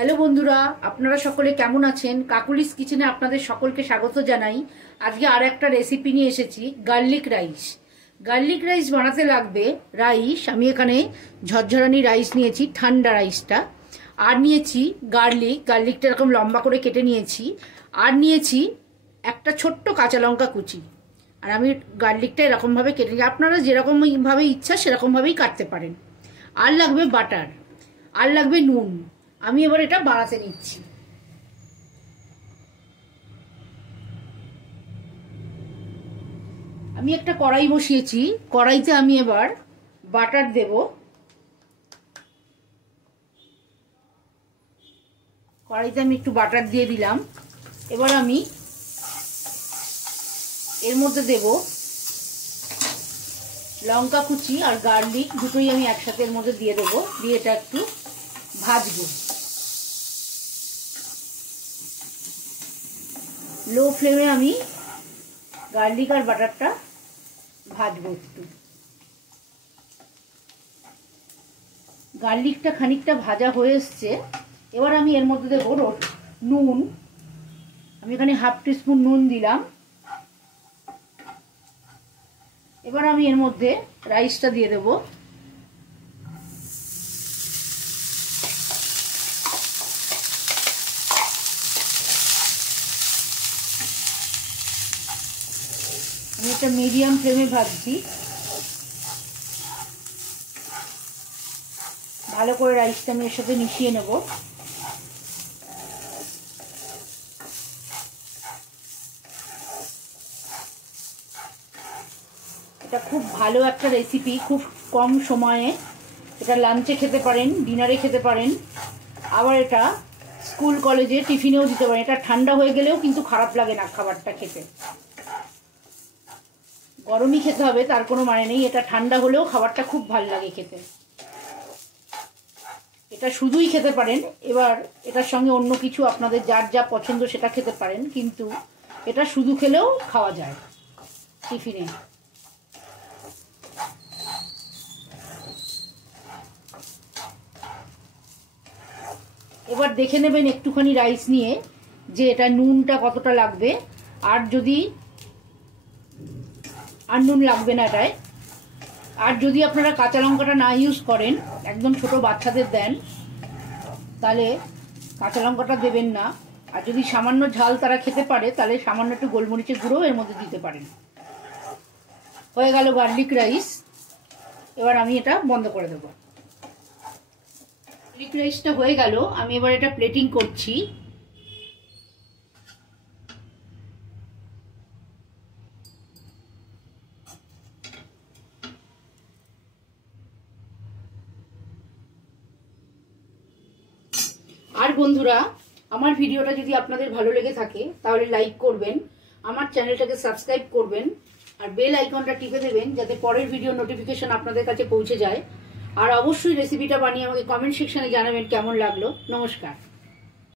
Hello বন্ধুরা, আপনারা সকলে কেমন আছেন? কাকুলিস কিচেনে আপনাদের সকলকে স্বাগত জানাই। আজকে আর একটা রেসিপি নিয়ে এসেছি, গার্লিক রাইস। গার্লিক রাইস বানাতে লাগবে রাইস। আমি এখানে ঝরঝরানি রাইস নিয়েছি, ঠান্ডা রাইসটা। আর নিয়েছি গার্লিকটা এরকম লম্বা করে কেটে নিয়েছি। আর নিয়েছি একটা ছোট্ট কাঁচা লঙ্কা কুচি। আর আমি গার্লিকটা এরকমভাবে কেটে নিই, আপনারা যেরকমভাবে ইচ্ছা সেরকমভাবেই কাটতে পারেন। আর লাগবে বাটার, আর লাগবে নুন। আমি এবার এটা বানাতে নিচ্ছি। আমি একটা কড়াই বসিয়েছি, কড়াইতে আমি এবার বাটার দেব। কড়াইতে আমি একটু বাটার দিয়ে দিলাম। এবার আমি এর মধ্যে দেব লঙ্কা কুচি আর গার্লিক, দুটোই আমি একসাথে এর মধ্যে দিয়ে দেবো। দিয়ে এটা একটু ভাজবো, লো ফ্লেমে আমি গার্লিক আর বাটারটা ভাজবো একটু। গার্লিকটা খানিকটা ভাজা হয়ে এসছে। এবার আমি এর মধ্যে দেবো নুন। আমি এখানে হাফ টিস্পুন নুন দিলাম। এবার আমি এর মধ্যে রাইসটা দিয়ে দেবো। আমি একটা মিডিয়াম ফ্লেমে ভাজছি। ভালো করে রাইসটা আমি এর সাথে মিশিয়ে নেব। এটা খুব ভালো একটা রেসিপি, খুব কম সময়ে। এটা লাঞ্চে খেতে পারেন, ডিনারে খেতে পারেন, আবার এটা স্কুল কলেজে টিফিনেও দিতে পারেন। এটা ঠান্ডা হয়ে গেলেও কিন্তু খারাপ লাগে না খাবারটা খেতে। গরমই খেতে হবে তার কোনো মানে নেই, এটা ঠান্ডা হলেও খাবারটা খুব ভালো লাগে খেতে। এটা শুধুই খেতে পারেন। এবার এটার সঙ্গে অন্য কিছু আপনাদের যার যা পছন্দ সেটা খেতে পারেন, কিন্তু এটা শুধু খেলেও খাওয়া যায় টিফিনে। এবার দেখে নেবেন একটুখানি রাইস নিয়ে যে এটা নুনটা কতটা লাগবে। আর যদি আর নুন লাগবে না এটায়। আর যদি আপনারা কাঁচা লঙ্কাটা না ইউজ করেন, একদম ছোট বাচ্চাদের দেন, তাহলে কাঁচা লঙ্কাটা দেবেন না। আর যদি সামান্য ঝাল তারা খেতে পারে, তাহলে সামান্য একটু গোলমরিচের গুঁড়ো এর মধ্যে দিতে পারেন। হয়ে গেল গার্লিক রাইস। এবার আমি এটা বন্ধ করে দেবো। গার্লিক রাইসটা হয়ে গেল। আমি এবার এটা প্লেটিং করছি। আর বন্ধুরা, আমার ভিডিওটা যদি আপনাদের ভালো লেগে থাকে তাহলে লাইক করবেন, আমার চ্যানেলটাকে সাবস্ক্রাইব করবেন, আর বেল আইকনটা টিপে দেবেন যাতে পরের ভিডিও নোটিফিকেশন আপনাদের কাছে পৌঁছে যায়। আর অবশ্যই রেসিপিটা বানিয়ে আমাকে কমেন্ট সেকশনে জানাবেন কেমন লাগলো। নমস্কার।